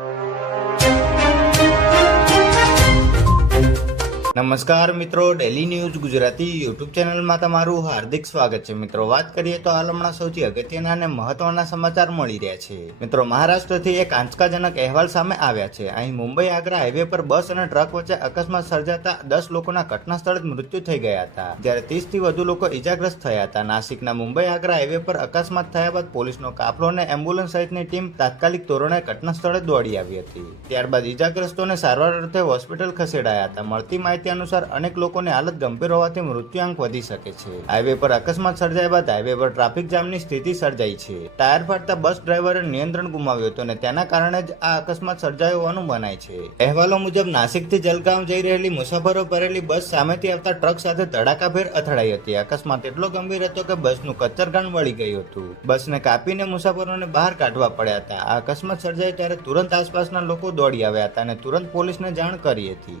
you. નમસ્કાર મિત્રો daily news Gujarati YouTube ચેનલમાં તમારું હાર્દિક સ્વાગત છે. મિત્રો, વાત કરીએ તો હાલ હમણાં સૌથી અગત્યના અને મહત્વના સમાચાર મળી રહ્યા છે. મિત્રો, મહારાષ્ટ્રથી એક આંચકાજનક અહેવાલ સામે આવ્યા છે. અહીં મુંબઈ આગ્રા હાઈવે પર બસ અને ટ્રક વચ્ચે અકસ્માત સર્જાતા દસ લોકોના ઘટના સ્થળે મૃત્યુ થઈ ગયા હતા. જ્યારે ત્રીસથી વધુ લોકો ઇજાગ્રસ્ત થયા હતા. નાસિકના મુંબઈ આગ્રા હાઈવે પર અકસ્માત થયા બાદ પોલીસનો કાફલો અને એમ્બ્યુલન્સ સહિતની ટીમ તાત્કાલિક ધોરણે ઘટના સ્થળે દોડી આવી હતી. ત્યારબાદ ઇજાગ્રસ્તોને સારવાર અર્થે હોસ્પિટલ ખસેડાયા હતા. મળતી માહિતી અનુસાર અનેક લોકોની હાલત ગંભીર હોવાથી મૃત્યુઆંક વધી શકે છે. હાઈવે પર અકસ્માત સર્જાયા બાદ હાઈવે પર ટ્રાફિક જામની સ્થિતિ સર્જાઈ છે. ટાયર ફાટતા બસ ડ્રાઈવરે નિયંત્રણ ગુમાવ્યું હતું અને તેના કારણે જ આ અકસ્માત સર્જાયો હોવાનું મનાય છે. અહેવાલો મુજબ, નાસિકથી જલગાંવ જઈ રહેલી મુસાફરો ભરેલી બસ સામેથી આવતા ટ્રક સાથે ધડાકાભેર અથડાઈ હતી. અકસ્માત એટલો ગંભીર હતો કે બસનું કચ્ચરગાન વળી ગયું હતું. બસને કાપીને મુસાફરોને બહાર કાઢવા પડ્યા હતા. આ અકસ્માત સર્જાયો ત્યારે તુરંત આસપાસના લોકો દોડી આવ્યા હતા અને તુરંત પોલીસને જાણ કરી હતી.